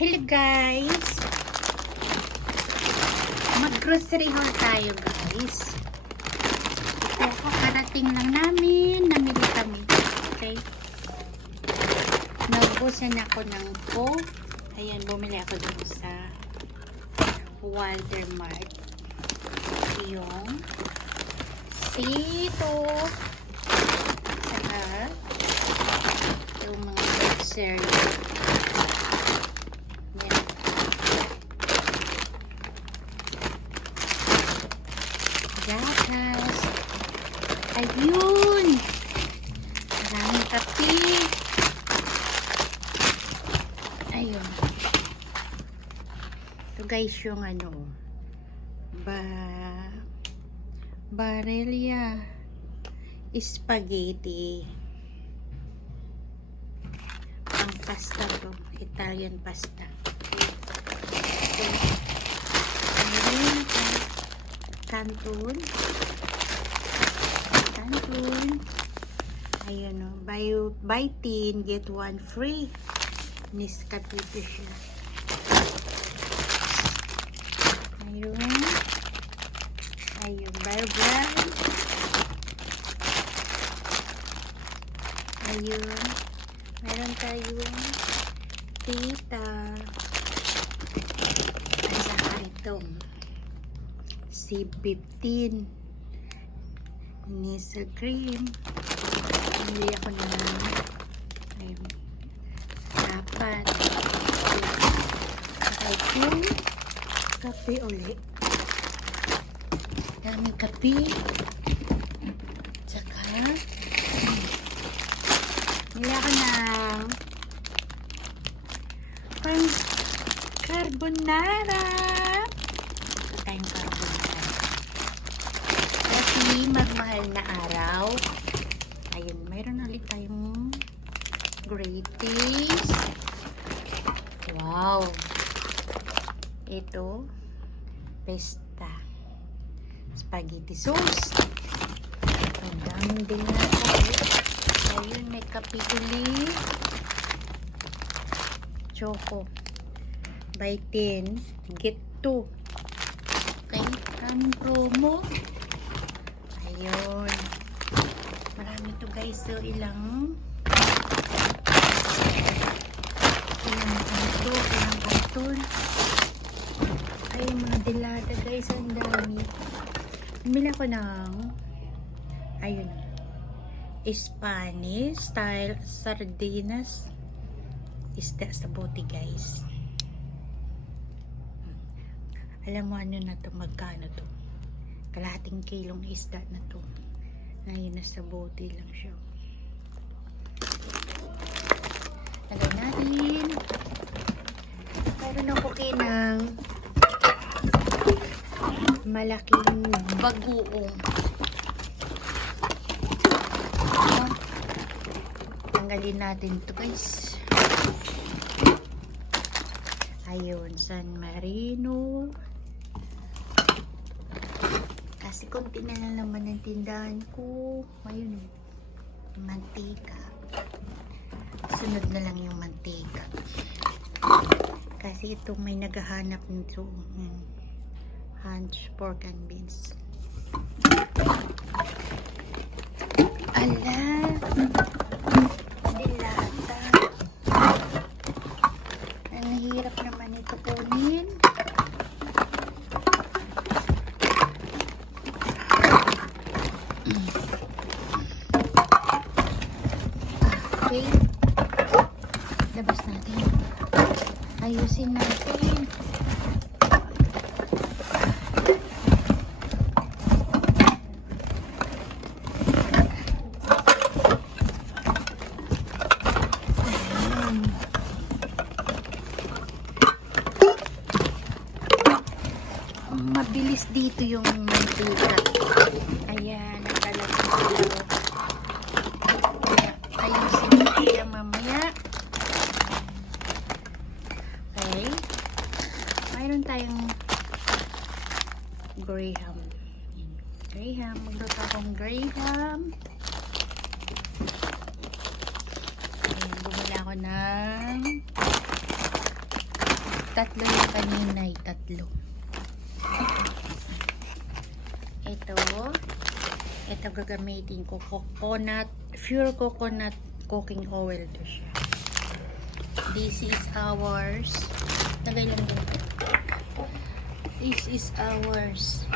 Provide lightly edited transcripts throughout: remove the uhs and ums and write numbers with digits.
Hello guys! Mag-grocery haul tayo guys. Ito, kakarating lang namin. Namili kami. Okay? Naubusan ako ng po. Ayan, bumili ako dito sa Walmart. Yung sito. Saka yung mga cereal. Gatas. Ayun. Maraming kape. Ayun. Ito guys yung Barilla spaghetti. Ang pasta to. Italian pasta. So, ayun. Canton. Ayun o. Buy 10, get 1 free. Nescafe siya. Ayun. Bear Brand. Ayun. Meron tayong tita. At saka itong C15 Nisa cream. Bili ako ng ayun, dapat kahit yung kape ulit. Daming kape. Tsaka bili ako ng pang carbonara. Tayong carbonara. Kasi magmahal na araw. Ayun, mayroon ulit tayong gratis. Wow. Ito, pesta. Spaghetti sauce. Ang daming din na tayo. Ayun, may kape ulit. Choco. Buy 10, get 2. Okay, ang promo. Ayun. Marami to guys. So, ilang karton. Ayun, mga dilata guys. Ang dami. Bumili ako ng ayun, Spanish style sardinas. Isda sa bote guys. Alam mo ano na to, magkano to? Kalahating kilong isda na to. Ngayon nasa bote lang siya. Lagay natin. Mayroon ako ng malaking bagoong. Tanggalin natin to guys. Ayun, San Marino. Kasi konti na lang naman ang tindahan ko. Ayun, mantika. Sunod na lang yung mantika. Kasi itong may naghahanap nito. Hunch pork and beans. Ala! Dilata. Ang hirap naman ito kunin. Okay. Labas natin. Ayusin natin. Mabilis dito yung mantika. Ayan, nagkalat dito. Ayusin natin mamaya. Okay. Mayroon tayong Graham. Magluto akong Graham. Ayan, bumili ako ng Tatlo yung kanina ay tatlo. Ito gagamitin ko pure coconut cooking oil to siya. This is ours. Tagay lang dito. This is ours.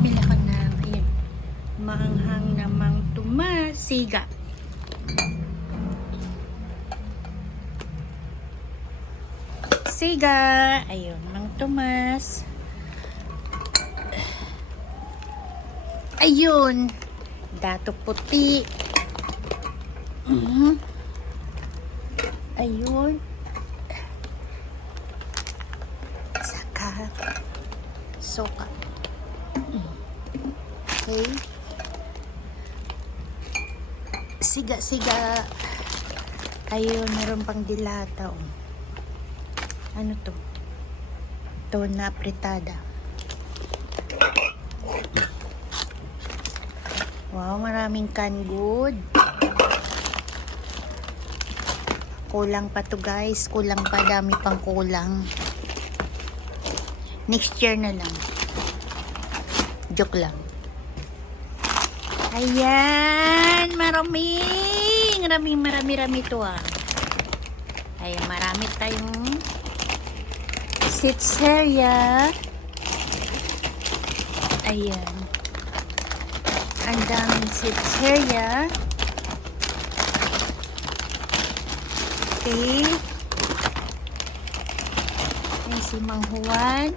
Bila ka na. Ayan. Maanghang namang tumasiga. Siga. Ayun, Mang Tomas. Ayun. Dato puti. Ayun. Saka soka. Okay. Siga. Ayun, meron pang dilata. Ano to? Tuna apretada. Wow, maraming canned good. Kulang pa to guys. Kulang pa. Dami pang kulang. Next year na lang. Joke lang. Ayan. Marami to Ayan, marami tayong sitseria. Ayan. Ang daming sitseria. Okay. Ayan si Mang Juan.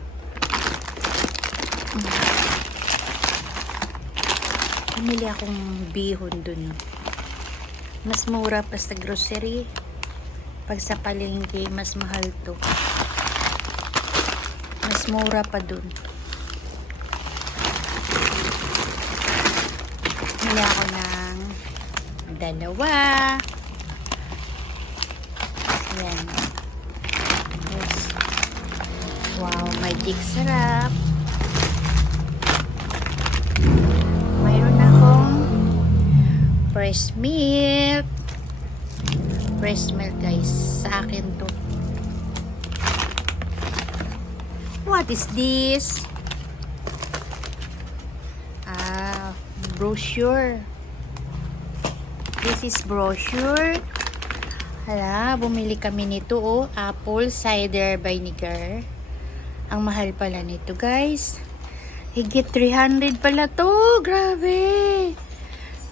Pumili akong bihon dun. Mas mura pa sa grocery. Pag sa palengke, mas mahal to. Mas mura pa dun. Pumili ako ng dalawa. Yan. Yes. Wow, magic sarap. Mayroon akong fresh milk. Fresh milk guys. Sa akin to. What is this? Brochure. This is brochure. Hala, bumili kami nito apple cider vinegar. Ang mahal pala nito guys. Higit 300 pala to. Grabe.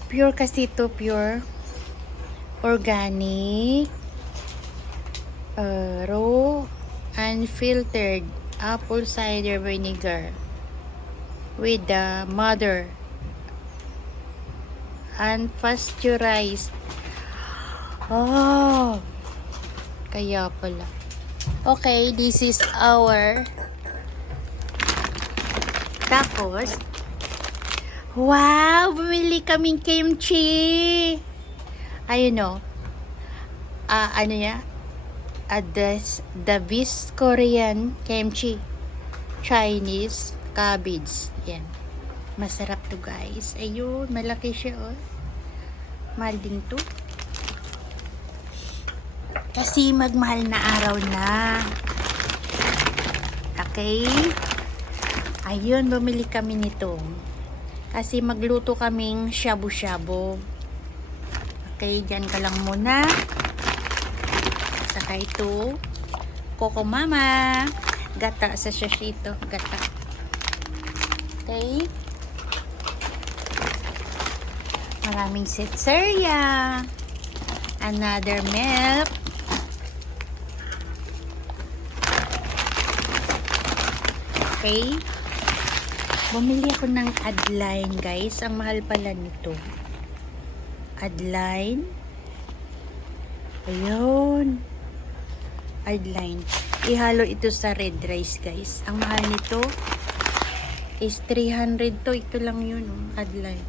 Pure kasi to, pure. Organic. Raw. Unfiltered. Apple cider vinegar. With the mother. Unpasteurized. Oh. Kaya pala. Okay, this is our. Tapos, wow, bumili kaming kimchi. Ayun o. Ano ya? The Vis Korean kimchi. Chinese cabbage. Yan. Masarap to guys. Ayun, malaki siya Mahal din to. Kasi magmahal na araw na. Okay? Ayun, bumili kami nito. Kasi magluto kaming shabu-shabu. Okay, dyan ka lang muna. Saka ito, Coco Mama. Gata sa sashito. Gata. Okay? Maraming sitseria. Another milk. Okay? Bumili ako ng Adline, guys. Ang mahal pala nito. Adline. Ayun. Adline. Ihalo ito sa red rice, guys. Ang mahal nito is 300 to. Ito lang yun, Adline.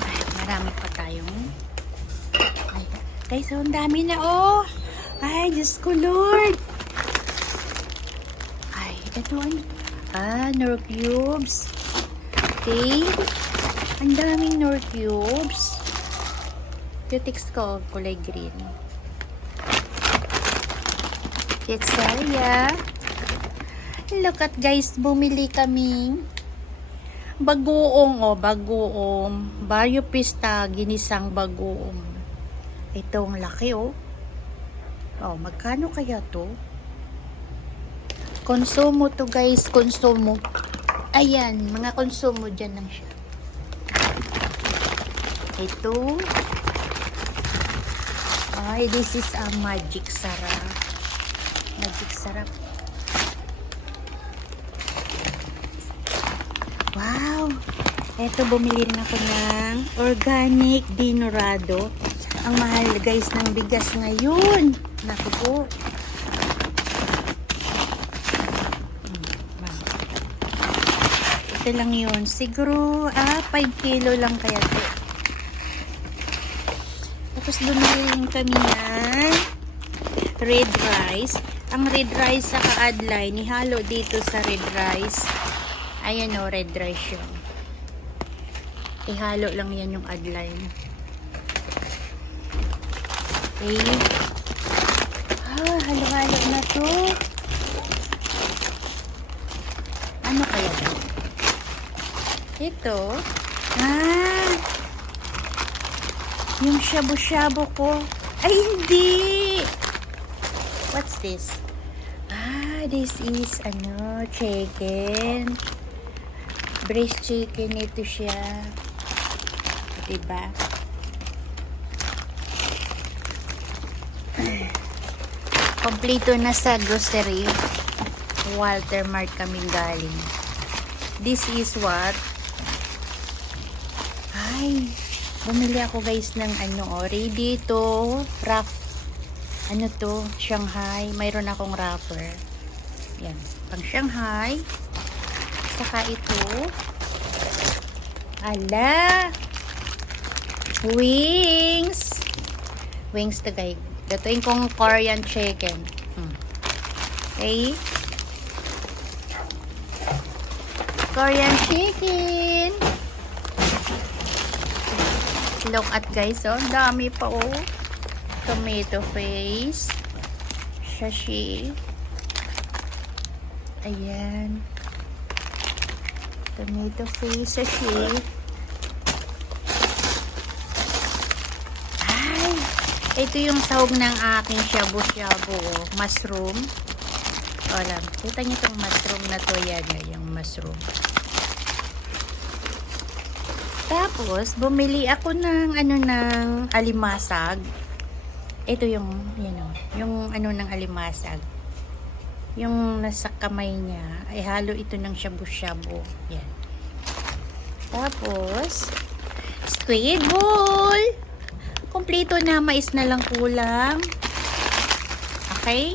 Ay, marami pa tayong. Ay, guys, ang dami na, Ay, Diyos ko, Lord. Ito ano? Nor cubes. Okay. Ang daming Nor cubes. Cutix ko, kulay green. Ketsaya. Look at guys, bumili kaming bagoong, bagoong. Barrio Pista, ginisang bagoong. Ito ang laki, magkano kaya to? Konsumo to guys, konsumo. Ayan, mga konsumo dyan lang siya. Ito. Ay, this is a magic sarap. Magic sarap. Wow! Eto, bumili rin ako ng organic dinorado. Ang mahal guys ng bigas ngayon. Naku po. Ito lang yun. Siguro, 5 kilo lang kaya ito. Tapos bumili rin kami ng red rice. Ang red rice sa ka-adline, ihalo dito sa red rice. Ayan red rice yun. Ihalo lang yan yung adline. Okay. Halo-halo na to. Ano kaya to? Ito. Yung shabu-shabu ko. Ay, hindi! What's this? This is, chicken. Breast chicken ito siya. Diba? Kompleto na sa grocery. Walter Mart kaming galing. This is what? Ay, bumili ako guys ng dito. Wrap. Ano to? Shanghai. Mayroon akong wrapper. Yan. Pang Shanghai. Saka ito. Wings. Wings to guys. Gatuin kong Korean chicken. Okay. Korean chicken. Look at guys, dami pa tomato paste, sashi. Ayan. Tomato paste, sashi. Ay, ito yung sahog ng aking shabu-shabu, mushroom. Alam, kita niyo itong mushroom na to, yan, yung mushroom. Tapos, bumili ako ng ng alimasag. Ito yung, yung ng alimasag. Yung nasa kamay niya, ay halo ito ng shabu-shabu. Yan. Tapos, squid ball. Kompleto na, mais na lang kulang. Okay?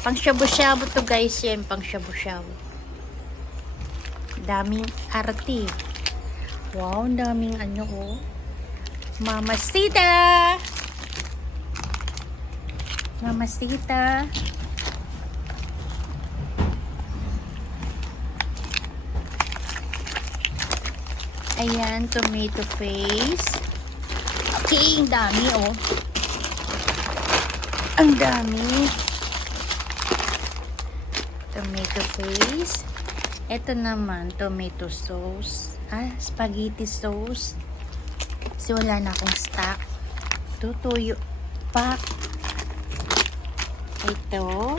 Pang shabu-shabu to guys, yan, pang shabu-shabu. Daming arti. Wow, daming Mamacita! Mamacita. Ayan, tomato paste. Okay, ang dami Ang dami. Tomato paste. Ito naman, tomato sauce. Spaghetti sauce. Kasi wala na akong stock. Tutuyo pack. Ito,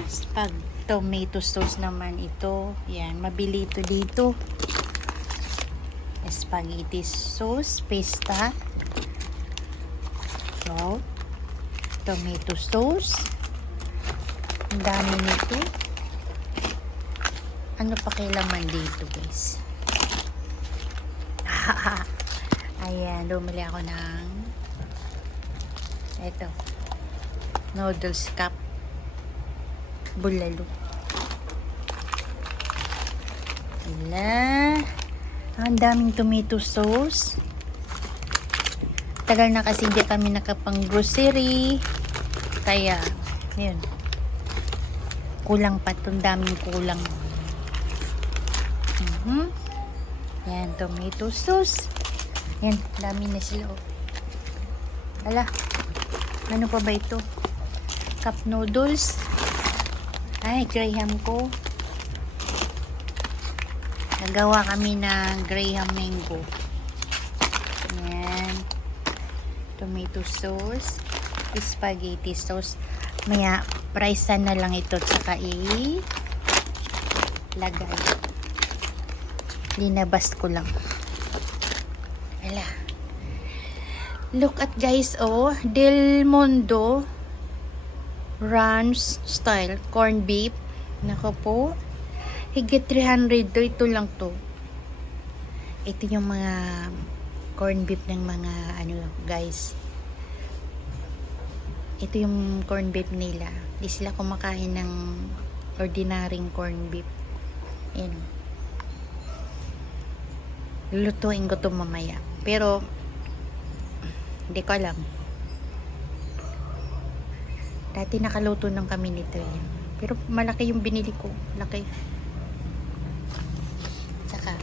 tomato sauce naman ito. Yan, mabili ito dito. Spaghetti sauce, pasta. So, tomato sauce. Ang dami nito. Ano pa kailaman dito guys? Ayan, bumili ako ng ito, noodles cup, bulalo. Ang daming tomato sauce. Tagal na kasi hindi kami nakapang grocery, kaya yun, kulang pa itong daming kulang. Yan, tomato sauce. Yan, dami na sila. Oh. Ala, ano pa ba ito? Cup noodles. Ay, Graham ko. Nagawa kami ng Graham mango. Yan. Tomato sauce. Spaghetti sauce. Maya, pricean na lang ito. Tsaka lagay. Linabas ko lang. Ala. Look at guys, oh. Del Mondo Ranch style corn beef. Nako po. Higit 300 to. Ito lang to. Ito yung mga corn beef ng mga ano guys. Ito yung corn beef nila. Di sila kumakain ng ordinaryong corn beef. Ayan. Lulutuin ko to mamaya. Pero hindi ko alam. Dati nakaluto nang kami nito eh. Pero malaki yung binili ko. Laki. Saka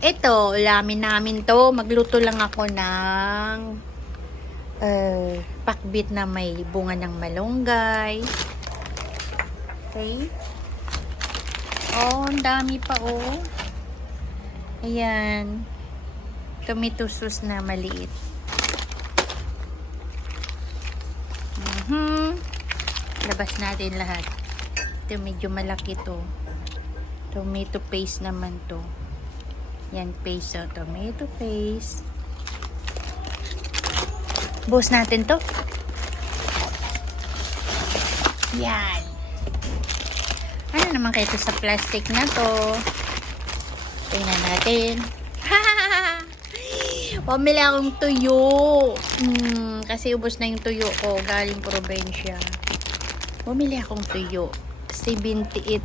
ito, ulamin namin to. Magluto lang ako ng pakbit na may bunga ng malunggay. Okay. Oh, ang dami pa oh. Ayan. Tomato sauce na maliit. Labas natin lahat. Ito medyo malaki to. Tomato paste naman to. Yan, paste. So, tomato paste. Buhos natin to. Yan. Ano naman kayo sa plastic na to? Tingnan natin. Pamili akong tuyo. Kasi ubos na yung tuyo ko. Galing probinsya. Bumili akong tuyo. 78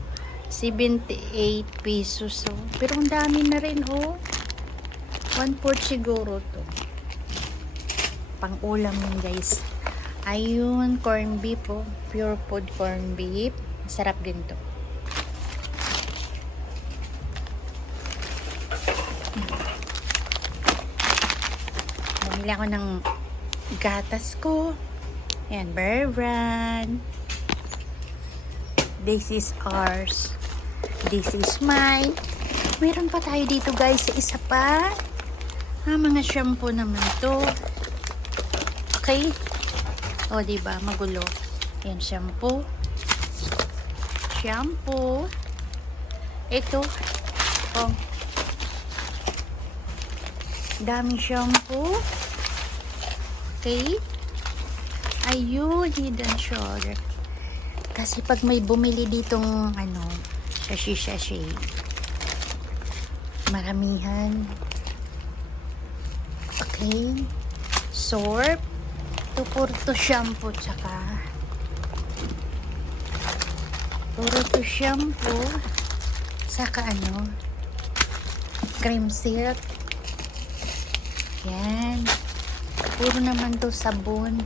pesos. Oh. Pero ang dami na rin, oh. 1/4 siguro to. Pang-ulam yun, guys. Ayun, corn beef, oh. Pure food corn beef. Masarap din to. Bumili ako ng gatas ko. Ayan, Bear Brand. This is ours. This is mine. Meron pa tayo dito guys. Isa pa. Mga shampoo naman to. Okay. O, diba? Magulo. Ayan, shampoo. Shampoo. Ito. Oh. Daming shampoo. Okay. Ayun, hidden shoulder. Kasi pag may bumili ditong ano, sachet, maramihan. Okay. Soap. Ito puro to shampoo tsaka puro to shampoo saka ano, cream silk. Yan. Puro naman to sabon.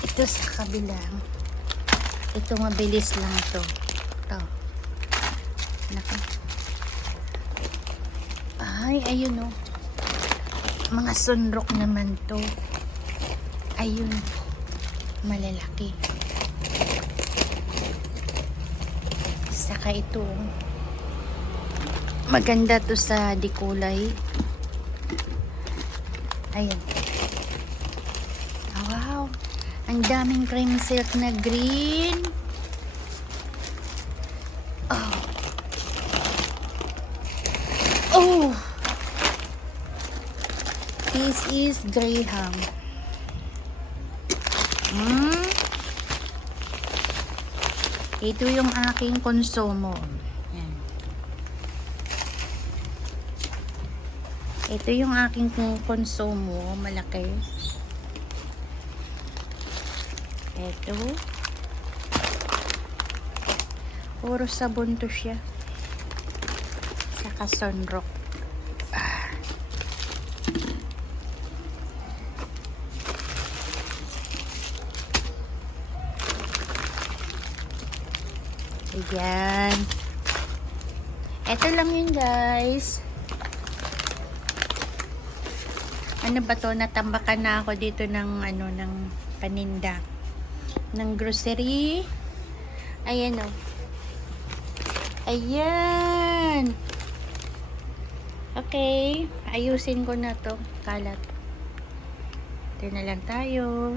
Ito sa kabilang. Ito mabilis lang to. Ito. Naka. Ay, ayun oh. Mga sunrock naman to. Ayun. Malalaki. Saka ito. Maganda to sa dikulay. Ayun. Oh, wow. Ang daming cream silk na green. Oh. Oh. This is Graham. Ito yung aking konsumo. Yan. Ito yung aking konsumo. Malaki. Ito. Puro sabon to siya. Saka sunrock. Ayan. Ito lang yun, guys. Ano ba to? Natambakan na ako dito ng ano, ng paninda. Ng grocery. Ayan o. Ayan. Okay. Ayusin ko na to. Kalat. Ito na lang tayo.